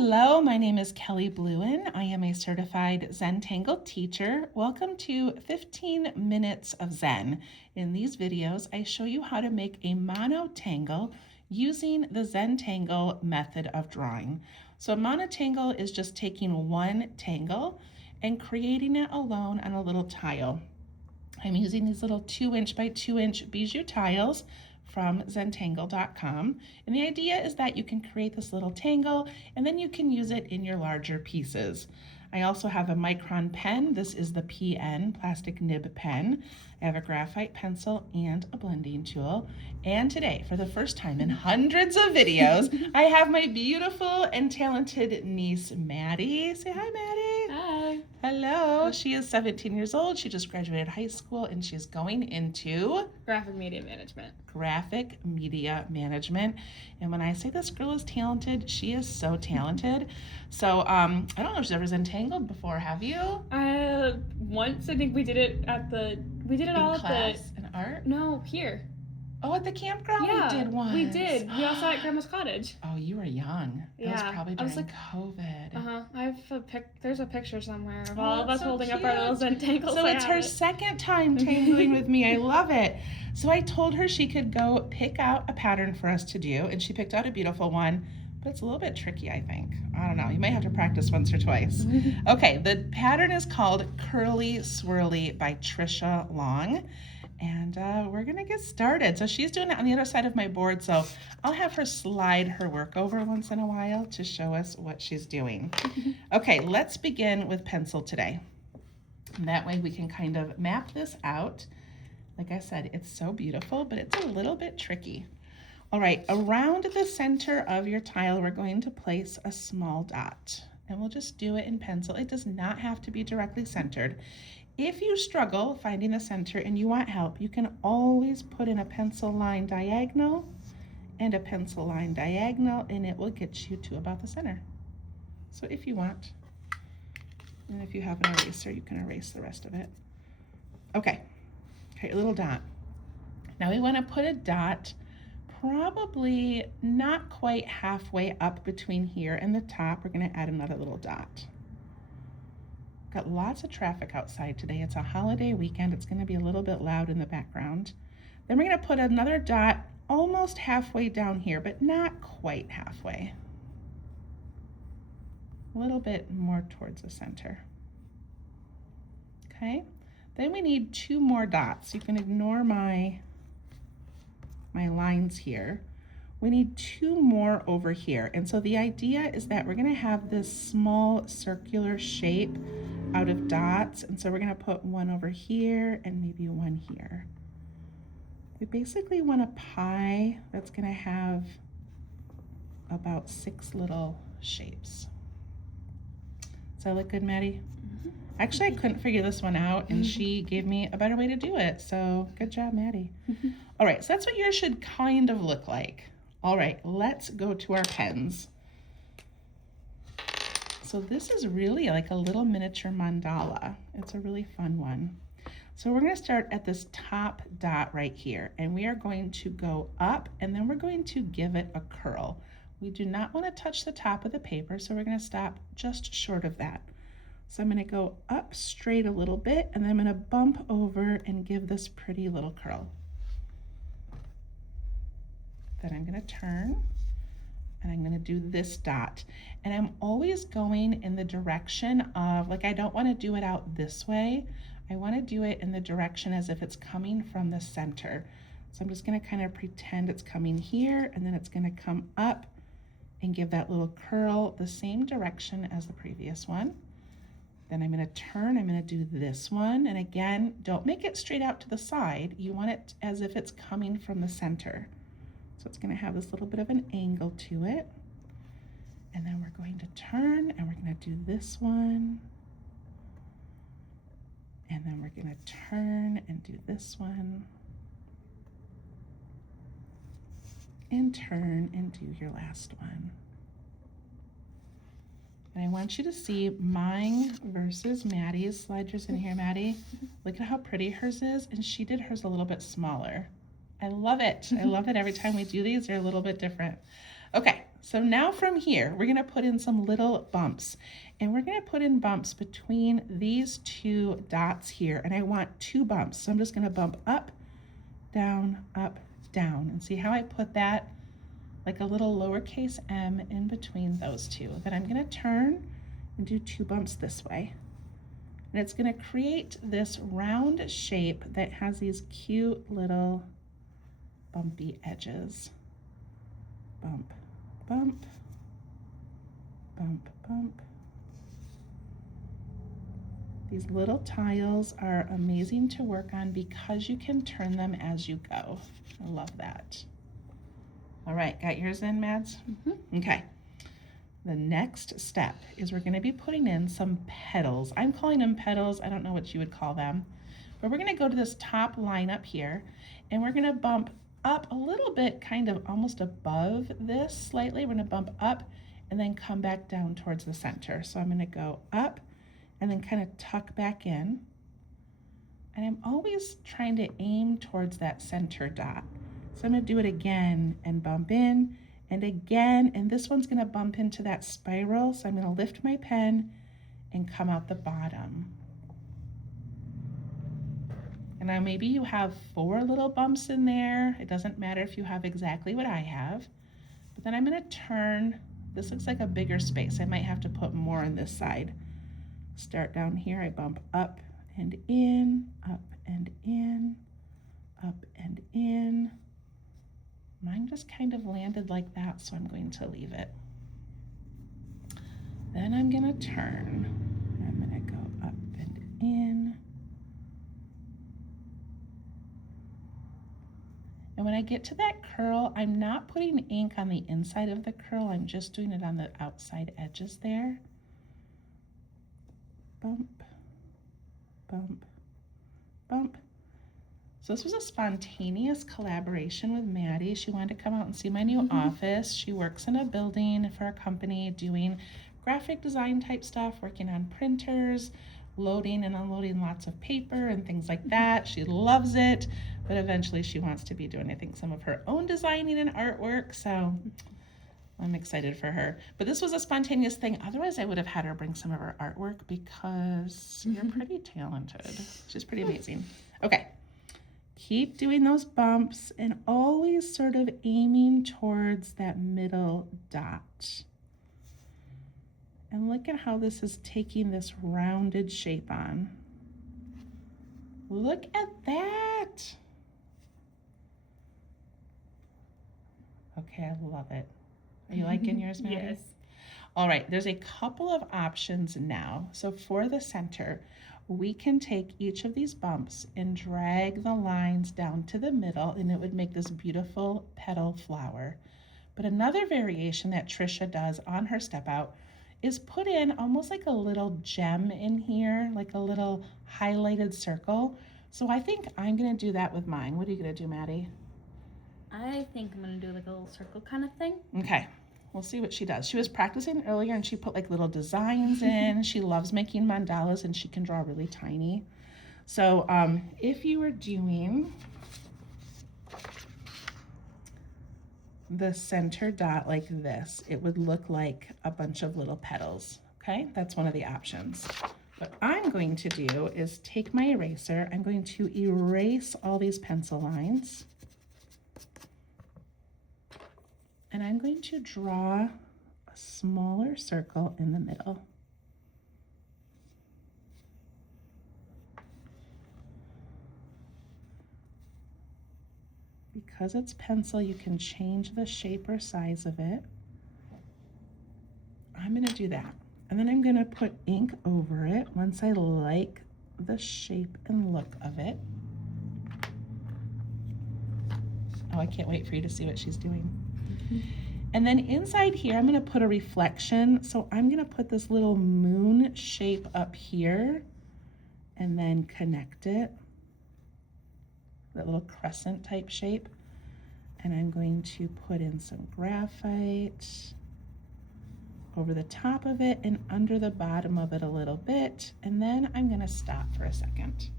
Hello, my name is Kelly Bluen. I am a certified Zentangle teacher. Welcome to 15 Minutes of Zen. In these videos, I show you how to make a monotangle using the Zentangle method of drawing. So a monotangle is just taking one tangle and creating it alone on a little tile. I'm using these little 2" by 2" bijou tiles from Zentangle.com. And the idea is that you can create this little tangle and then you can use it in your larger pieces. I also have a Micron pen. This is the PN, plastic nib pen. I have a graphite pencil and a blending tool. And today, for the first time in hundreds of videos, I have my beautiful and talented niece, Maddie. Say hi, Maddie. Hi. Hello. She is 17 years old. She just graduated high school and she's going into Graphic media management. Graphic media management. And when I say this girl is talented, she is so talented. So I don't know if she's ever Zentangled before, have you? Once I think we did it all in class, in art? No, here. Oh, at the campground Yeah, we did once. we did. We also at Grandma's cottage. Oh, you were young. That was probably during COVID. I have there's a picture somewhere of Oh, all of us so holding cute. up our little Zentangles. So it's her second time tangling with me. I love it. So I told her she could go pick out a pattern for us to do, and she picked out a beautiful one, but it's a little bit tricky, I think. I don't know. You might have to practice once or twice. Okay, the pattern is called Curly Swirly by Tricia Long. And we're gonna get started. So she's doing it on the other side of my board, so I'll have her slide her work over once in a while to show us what she's doing. Okay, let's begin with pencil today. And that way we can kind of map this out. Like I said, it's so beautiful, but it's a little bit tricky. All right, around the center of your tile, we're going to place a small dot. And we'll just do it in pencil. It does not have to be directly centered. If you struggle finding the center and you want help, you can always put in a pencil line diagonal and a pencil line diagonal, and it will get you to about the center. So if you want, and if you have an eraser, you can erase the rest of it. Okay, a little dot. Now we want to put a dot probably not quite halfway up between here and the top. We're going to add another little dot. Got lots of traffic outside today. It's a holiday weekend. It's going to be a little bit loud in the background. Then we're going to put another dot almost halfway down here, but not quite halfway. A little bit more towards the center. Okay. Then we need 2 more dots. You can ignore my lines here. We need 2 more over here. And so the idea is that we're going to have this small circular shape out of dots. And so we're going to put one over here and maybe one here. We basically want a pie that's going to have about 6 little shapes. Does that look good, Maddie? Mm-hmm. Actually, I couldn't figure this one out, and she gave me a better way to do it. So good job, Maddie. Mm-hmm. All right, so that's what yours should kind of look like. All right, let's go to our pens. So this is really like a little miniature mandala. It's a really fun one. So we're going to start at this top dot right here, and we are going to go up, and then we're going to give it a curl. We do not want to touch the top of the paper, so we're going to stop just short of that. So I'm going to go up straight a little bit, and then I'm going to bump over and give this pretty little curl. Then I'm going to turn, and I'm going to do this dot. And I'm always going in the direction of, like, I don't want to do it out this way. I want to do it in the direction as if it's coming from the center. So I'm just going to kind of pretend it's coming here, and then it's going to come up and give that little curl the same direction as the previous one. Then I'm going to turn, I'm going to do this one. And again, don't make it straight out to the side. You want it as if it's coming from the center. So it's going to have this little bit of an angle to it. And then we're going to turn, and we're going to do this one. And then we're going to turn and do this one. And turn and do your last one. And I want you to see mine versus Maddie's. Slide yours in here, Maddie. Look at how pretty hers is, and she did hers a little bit smaller. I love it. I love it every time we do these. They're a little bit different. Okay, So now from here, we're gonna put in some little bumps, and we're gonna put in bumps between these two dots here, and I want 2 bumps. So I'm just gonna bump up, down, and see how I put that like a little lowercase m in between those two. Then I'm gonna turn and do 2 bumps this way. And it's gonna create this round shape that has these cute little bumpy edges. Bump, bump, bump, bump. These little tiles are amazing to work on because you can turn them as you go. I love that. All right, got yours in, Mads? Mm-hmm. Okay. The next step is we're gonna be putting in some petals. I'm calling them petals. I don't know what you would call them. But we're gonna go to this top line up here, and we're gonna bump up a little bit, kind of almost above this slightly. We're gonna bump up and then come back down towards the center. So I'm gonna go up and then kind of tuck back in. And I'm always trying to aim towards that center dot. So I'm gonna do it again and bump in and again, and this one's gonna bump into that spiral. So I'm gonna lift my pen and come out the bottom. And now maybe you have 4 little bumps in there. It doesn't matter if you have exactly what I have. But then I'm gonna turn, this looks like a bigger space. I might have to put more on this side. Start down here, I bump up and in, up and in, up and in. Mine just kind of landed like that, so I'm going to leave it. Then I'm gonna turn. I'm gonna go up and in. And when I get to that curl, I'm not putting ink on the inside of the curl, I'm just doing it on the outside edges there. Bump, bump, bump. So this was a spontaneous collaboration with Maddie. She wanted to come out and see my new office. She works in a building for a company doing graphic design type stuff, working on printers, loading and unloading lots of paper and things like that. She loves it, but eventually she wants to be doing, I think, some of her own designing and artwork. So I'm excited for her. But this was a spontaneous thing. Otherwise, I would have had her bring some of her artwork because you're pretty talented. She's pretty amazing. Okay. Keep doing those bumps and always sort of aiming towards that middle dot. And look at how this is taking this rounded shape on. Look at that. Okay, I love it. Are you liking yours, Maddie? Yes. All right, there's a couple of options now. So for the center, we can take each of these bumps and drag the lines down to the middle, and it would make this beautiful petal flower. But another variation that Tricia does on her step out is put in almost like a little gem in here, like a little highlighted circle. So I think I'm gonna do that with mine. What are you gonna do, Maddie? I think I'm gonna do like a little circle kind of thing. Okay. We'll see what she does. She was practicing earlier and she put like little designs in. She loves making mandalas and she can draw really tiny. So if you were doing the center dot like this, it would look like a bunch of little petals. Okay, that's one of the options. What I'm going to do is take my eraser. I'm going to erase all these pencil lines. And I'm going to draw a smaller circle in the middle. Because it's pencil, you can change the shape or size of it. I'm gonna do that. And then I'm gonna put ink over it once I like the shape and look of it. Oh, I can't wait for you to see what she's doing. And then inside here, I'm gonna put a reflection. So I'm gonna put this little moon shape up here and then connect it, that little crescent type shape. And I'm going to put in some graphite over the top of it and under the bottom of it a little bit. And then I'm gonna stop for a second.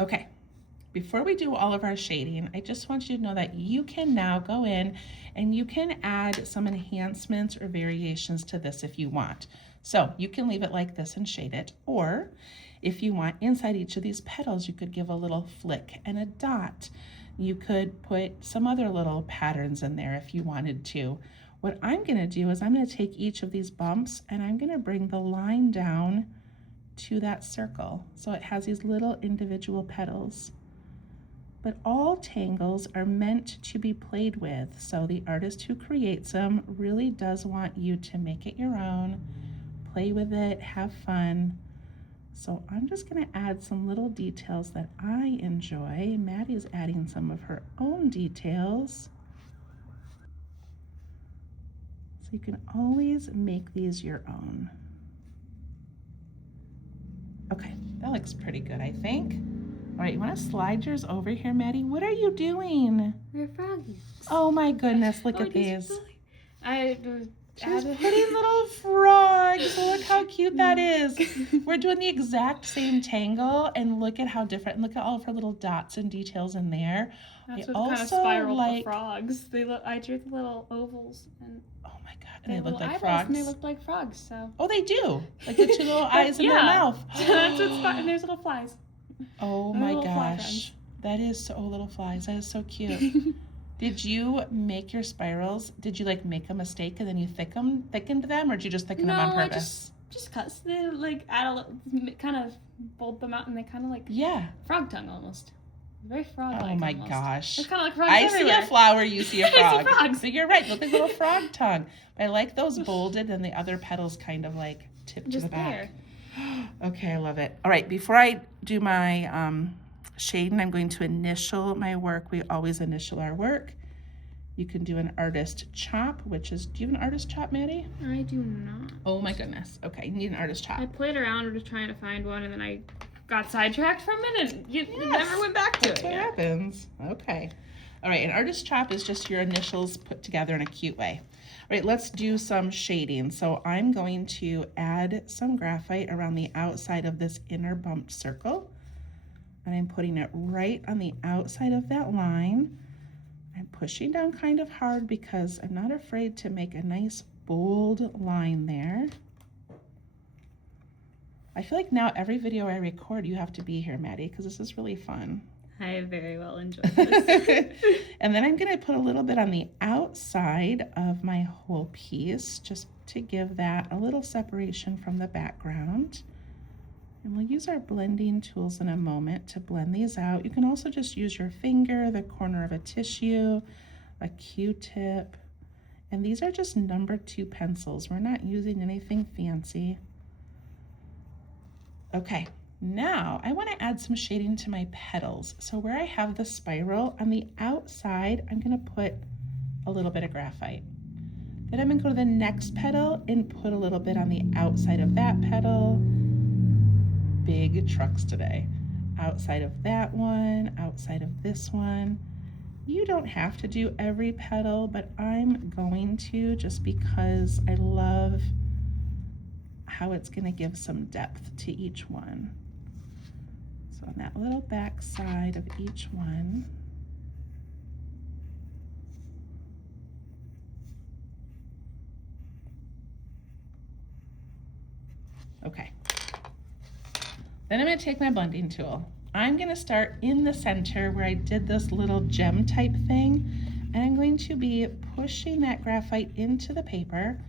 Okay. before we do all of our shading, I just want you to know that you can now go in and you can add some enhancements or variations to this if you want. So you can leave it like this and shade it, or if you want, inside each of these petals, you could give a little flick and a dot. You could put some other little patterns in there if you wanted to. What I'm gonna do is I'm gonna take each of these bumps and I'm gonna bring the line down to that circle. So it has these little individual petals. But all tangles are meant to be played with. So the artist who creates them really does want you to make it your own, play with it, have fun. So I'm just gonna add some little details that I enjoy. Maddie's adding some of her own details. So you can always make these your own. Okay, that looks pretty good, I think. All right, you wanna slide yours over here, Maddie? What are you doing? They're froggies. Oh my goodness, look at these. She's She's putting little frogs. Look how cute that is. We're doing the exact same tangle, and look at how different. Look at all of her little dots and details in there. That's I what kind of also spiraled like- the frogs. They look. I drew the little ovals and Oh my god, and they little look like eyeballs, frogs. and they look like frogs. So. Oh, they do. Like the two little eyes in their Yeah. mouth. That's what's fun. And there's little flies. Oh And my little fly gosh. That is so little flies. That is so cute. Did you make your spirals? Did you like make a mistake and then you thickened them, or did you just thicken them on No, I purpose? just cuts. They like add a little, kind of fold them out, and they kind of like Yeah. frog tongue almost. Very frog-like. Oh my almost. gosh. They're kind of like frogs I everywhere. see a flower, you see a I see frog. frogs. So you're right, look like a little frog tongue. But I like those bolded and the other petals kind of like tipped to Just the back. there. Okay, I love it. All right, before I do my shading, I'm going to initial my work. We always initial our work. You can do an artist chop, which is, do you have an artist chop, Maddie? I do not. Oh my goodness. Okay, you need an artist chop. I played around just trying to find one, and then I got sidetracked for a minute. You Yes, never went back to That's it. what Yeah. happens. Okay. All right, an artist chop is just your initials put together in a cute way. All right, let's do some shading. So I'm going to add some graphite around the outside of this inner bumped circle. And I'm putting it right on the outside of that line. I'm pushing down kind of hard because I'm not afraid to make a nice bold line there. I feel like now every video I record, you have to be here, Maddie, because this is really fun. I very well enjoyed this. And then I'm going to put a little bit on the outside of my whole piece just to give that a little separation from the background. And we'll use our blending tools in a moment to blend these out. You can also just use your finger, the corner of a tissue, a Q-tip. And these are just number 2 pencils. We're not using anything fancy. Okay, now I want to add some shading to my petals. So where I have the spiral, on the outside, I'm going to put a little bit of graphite. Then I'm going to go to the next petal and put a little bit on the outside of that petal. Big trucks today. Outside of that one, outside of this one. You don't have to do every petal, but I'm going to just because I love how it's going to give some depth to each one. So on that little back side of each one. Okay. Then I'm going to take my blending tool. I'm going to start in the center where I did this little gem type thing, and I'm going to be pushing that graphite into the paper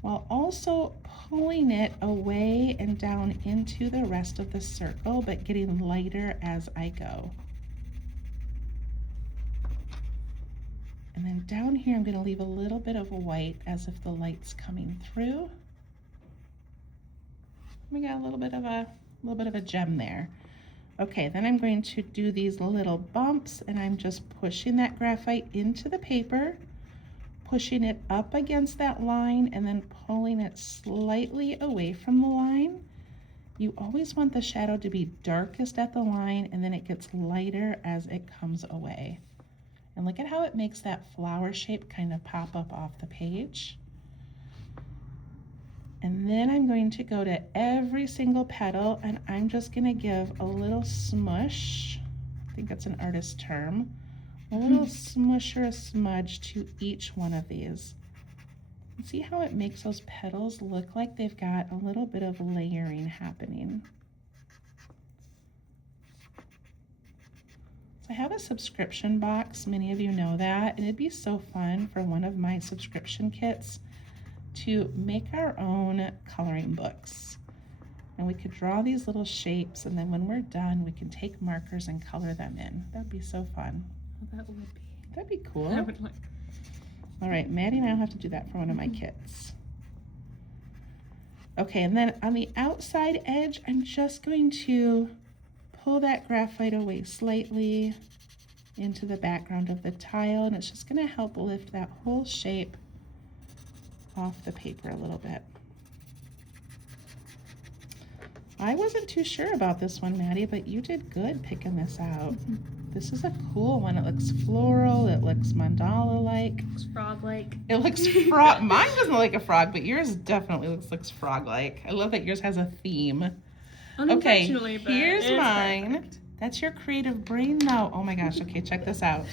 while also pulling it away and down into the rest of the circle, but getting lighter as I go. And then down here, I'm going to leave a little bit of white as if the light's coming through. We got a little bit of a gem there. Okay, then I'm going to do these little bumps, and I'm just pushing that graphite into the paper, pushing it up against that line, and then pulling it slightly away from the line. You always want the shadow to be darkest at the line, and then it gets lighter as it comes away. And look at how it makes that flower shape kind of pop up off the page. And then I'm going to go to every single petal, and I'm just going to give a little smush I think that's an artist term. A little smush or a smudge to each one of these. See how it makes those petals look like they've got a little bit of layering happening. So I have a subscription box, many of you know that, and it'd be so fun for one of my subscription kits to make our own coloring books. And we could draw these little shapes, and then when we're done, we can take markers and color them in. That'd be so fun. Oh, that would be. That'd be cool. I would like. All right, Maddie and I will have to do that for one of my kits. Okay, and then on the outside edge, I'm just going to pull that graphite away slightly into the background of the tile, and it's just going to help lift that whole shape off the paper a little bit. I wasn't too sure about this one, Maddie, but you did good picking this out. This is a cool one. It looks floral. It looks mandala-like. Looks frog-like. It looks frog. Mine doesn't look like a frog, but yours definitely looks frog-like. I love that yours has a theme. Okay, But here's mine. perfect. That's your creative brain though. Oh my gosh, okay, check this out.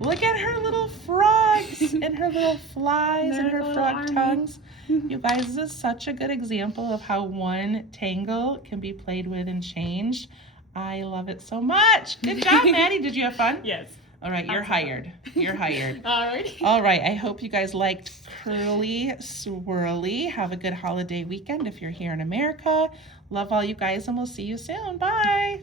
Look at her little frogs and her little flies and her frog tongues. You guys, this is such a good example of how one tangle can be played with and changed. I love it so much. Good job, Maddie. Did you have fun? Yes. All right, you're hired. You're hired. Alrighty. All right, I hope you guys liked Curly Swirly. Have a good holiday weekend if you're here in America. Love all you guys, and we'll see you soon. Bye.